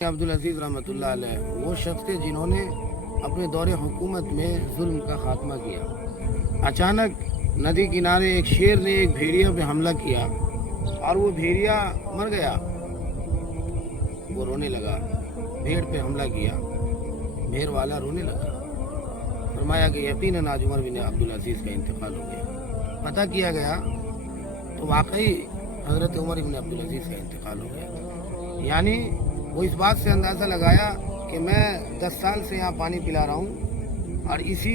अब्दुल अजीज़ रहमतुल्लाह अलैह वो शख्स थे जिन्होंने अपने दौरे हुकूमत में जुल्म का खात्मा किया। अचानक नदी किनारे एक शेर ने एक भेड़िया पे हमला किया और वो भेड़िया मर गया। वो रोने लगा, भेड़ पे हमला किया, भेड़ वाला रोने लगा। फरमाया कि यकीनन आज उमर बिन अब्दुल अजीज़ का इंतकाल हो गया। पता किया गया तो वाकई हज़रत उमर बिन अब्दुल अजीज़ का इंतकाल हो गया। यानी वो इस बात से अंदाज़ा लगाया कि मैं 10 साल से यहाँ पानी पिला रहा हूँ और इसी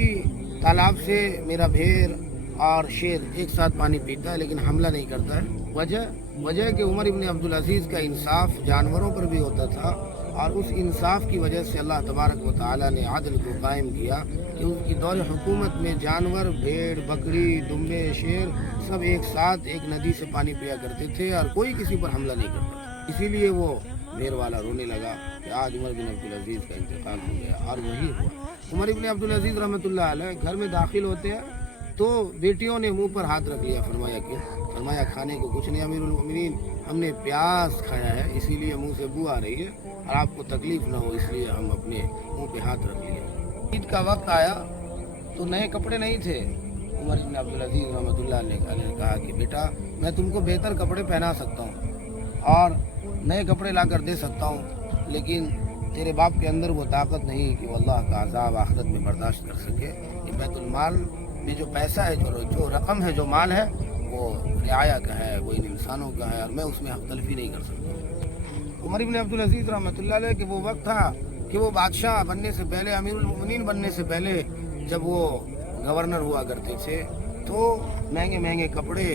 तालाब से मेरा भेड़ और शेर एक साथ पानी पीता है लेकिन हमला नहीं करता है। वजह कि उमर इब्न अब्दुल अजीज़ का इंसाफ जानवरों पर भी होता था और उस इंसाफ की वजह से अल्लाह तबारक व तआला ने आदल को कायम किया कि उनकी दौर हुकूमत में जानवर, भेड़, बकरी, दुम्बे, शेर सब एक साथ एक नदी से पानी पिया करते थे और कोई किसी पर हमला नहीं करता था। इसीलिए वो भेड़ वाला रोने लगा कि आज उमर बिन अब्दुल अजीज़ का इंतकाल हो गया। और वही हुआ। उमर इब्न अब्दुल अजीज़ रहमतुल्लाह अलैह घर में दाखिल होते हैं तो बेटियों ने मुंह पर हाथ रख लिया। फरमाया क्यों? फरमाया खाने को कुछ नहीं अमीरुल मोमिनीन, हमने प्याज खाया है इसीलिए मुंह से बू आ रही है और आपको तकलीफ ना हो इसलिए हम अपने मुंह पे हाथ रख लिए। ईद का वक्त आया तो नए कपड़े नहीं थे। उमर इब्न अब्दुल अजीज़ रहमतुल्लाह अलैह ने कहा कि बेटा मैं तुमको बेहतर कपड़े पहना सकता हूँ और नए कपड़े ला कर दे सकता हूँ, लेकिन तेरे बाप के अंदर वो ताकत नहीं कि वो अल्लाह का अज़ाब आखिरत में बर्दाश्त कर सके। ये बैतुल माल में जो पैसा है, जो रकम है, जो माल है वो रियाया का है, वो इन इंसानों का है और मैं उसमें हक तलफी नहीं कर सकता। उमर इब्न अब्दुल अजीज़ रहमतुल्लाह अलैह के वो वक्त था कि वो बादशाह बनने से पहले, अमीरुल मोमिनीन बनने से पहले जब वो गवर्नर हुआ करते थे तो महंगे महंगे कपड़े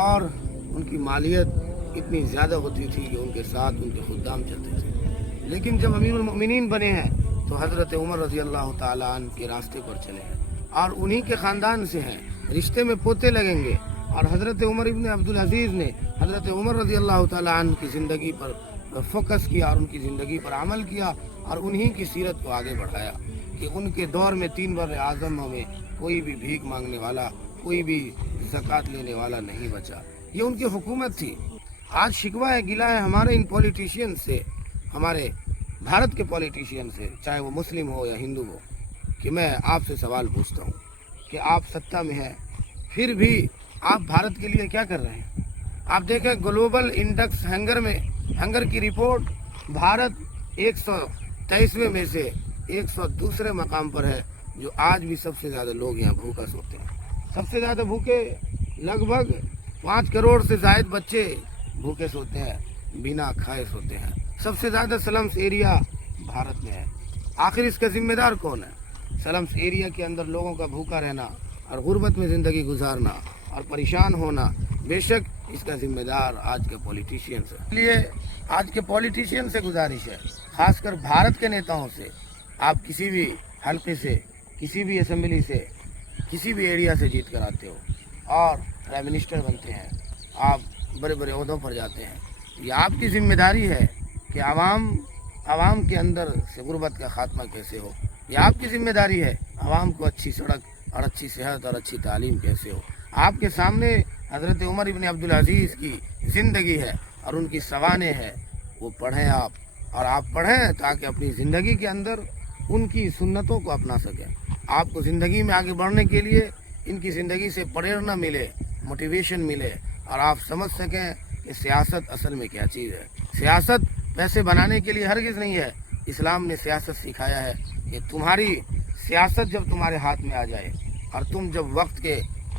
और उनकी मालियत इतनी ज़्यादा होती थी कि उनके साथ उनके खुद्दाम चलते थे। लेकिन जब अमीरुल मोमिनीन बने हैं तो हज़रत उमर रज़ी अल्लाह ताला अन्हु के रास्ते पर चले हैं और उन्हीं के ख़ानदान से हैं, रिश्ते में पोते लगेंगे। और हज़रत उमर इब्न अब्दुल अजीज़ ने हज़रत उमर रज़ी अल्लाह ताला अन्हु की ज़िंदगी पर फोकस किया और उनकी ज़िंदगी पर अमल किया और उन्हीं की सीरत को आगे बढ़ाया कि उनके दौर में 3 बर आज़मों में कोई भी भीख मांगने वाला, कोई भी ज़कात लेने वाला नहीं बचा। ये उनकी हुकूमत थी। आज शिकवा है, गिला है हमारे इन पॉलिटिशियन से, हमारे भारत के पॉलिटिशियन से, चाहे वो मुस्लिम हो या हिंदू हो, कि मैं आपसे सवाल पूछता हूँ कि आप सत्ता में हैं फिर भी आप भारत के लिए क्या कर रहे हैं? आप देखें ग्लोबल इंडेक्स हंगर की रिपोर्ट, भारत 123वें में से 102वें मकाम पर है, जो आज भी सबसे ज़्यादा लोग यहाँ भूखा सोते हैं। सबसे ज़्यादा भूखे लगभग 5 करोड़ से ज़ायद बच्चे भूखे सोते हैं, बिना खाए सोते हैं। सबसे ज़्यादा स्लम्स एरिया भारत में है। आखिर इसका जिम्मेदार कौन है? स्लम्स एरिया के अंदर लोगों का भूखा रहना और गुर्बत में ज़िंदगी गुजारना और परेशान होना, बेशक इसका जिम्मेदार आज के पॉलिटिशियंस है। इसलिए आज के पॉलिटिशियन से गुजारिश है, खासकर भारत के नेताओं से, आप किसी भी हल्के से, किसी भी असेंबली से, किसी भी एरिया से जीत कर आते हो और प्राइम मिनिस्टर बनते हैं, आप बड़े बड़े ओहदों पर जाते हैं, ये आपकी जिम्मेदारी है कि आवाम के अंदर से गुर्बत का खात्मा कैसे हो। ये आपकी जिम्मेदारी है आवाम को अच्छी सड़क और अच्छी सेहत और अच्छी तालीम कैसे हो। आपके सामने हज़रत उमर इब्न अब्दुल अजीज़ की ज़िंदगी है और उनकी सवाने हैं, वो पढ़ें आप, और आप पढ़ें ताकि अपनी ज़िंदगी के अंदर उनकी सुन्नतों को अपना सकें। आपको ज़िंदगी में आगे बढ़ने के लिए इनकी ज़िंदगी से प्रेरणा मिले, मोटिवेशन मिले और आप समझ सकें कि सियासत असल में क्या चीज़ है। सियासत पैसे बनाने के लिए हरगिज़ नहीं है। इस्लाम ने सियासत सिखाया है कि तुम्हारी सियासत जब तुम्हारे हाथ में आ जाए और तुम जब वक्त के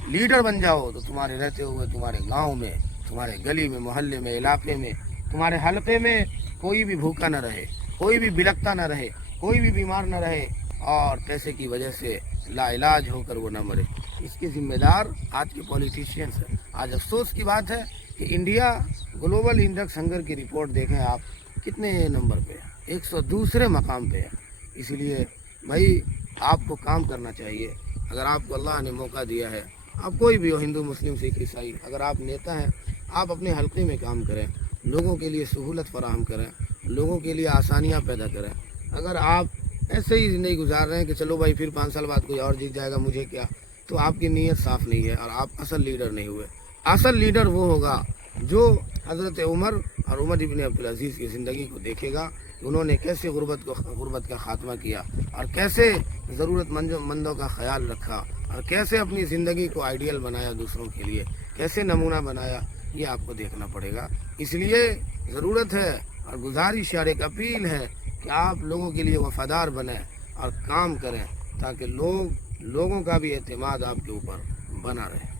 लीडर बन जाओ तो तुम्हारे रहते हुए तुम्हारे गांव में, तुम्हारे गली में, मोहल्ले में, इलाके में, तुम्हारे हलके में कोई भी भूखा न रहे, कोई भी बिलखता न रहे, कोई भी बीमार न रहे और पैसे की वजह से लाइलाज होकर वो न मरे। इसके जिम्मेदार आज के पॉलिटिशियंस हैं। आज अफसोस की बात है कि इंडिया ग्लोबल इंडेक्स हंगर की रिपोर्ट देखें आप, कितने नंबर पे है? 102वें मकाम पे है। इसलिए भाई आपको काम करना चाहिए। अगर आपको अल्लाह ने मौका दिया है, आप कोई भी हो, हिंदू, मुस्लिम, सिख, ईसाई, अगर आप नेता हैं, आप अपने हल्के में काम करें, लोगों के लिए सहूलत फराहम करें, लोगों के लिए आसानियाँ पैदा करें। अगर आप ऐसे ही ज़िंदगी गुजार रहे हैं कि चलो भाई फिर 5 साल बाद कोई और जीत जाएगा, मुझे क्या, तो आपकी नीयत साफ़ नहीं है और आप असल लीडर नहीं हुए। असल लीडर वो होगा जो हज़रत उमर और उमर इब्न अब्दुल अजीज़ की ज़िंदगी को देखेगा کہ انہوں نے کیسے غربت کا خاتمہ کیا اور کیسے ضرورت مندوں کا خیال رکھا اور کیسے اپنی زندگی کو آئیڈیل بنایا دوسروں کے لیے، کیسے نمونہ بنایا، یہ آپ کو دیکھنا پڑے گا۔ اس لیے ضرورت ہے اور گزارش اور ایک اپیل ہے کہ آپ لوگوں کے لیے وفادار بنیں اور کام کریں تاکہ لوگوں کا بھی اعتماد آپ کے اوپر بنا رہے۔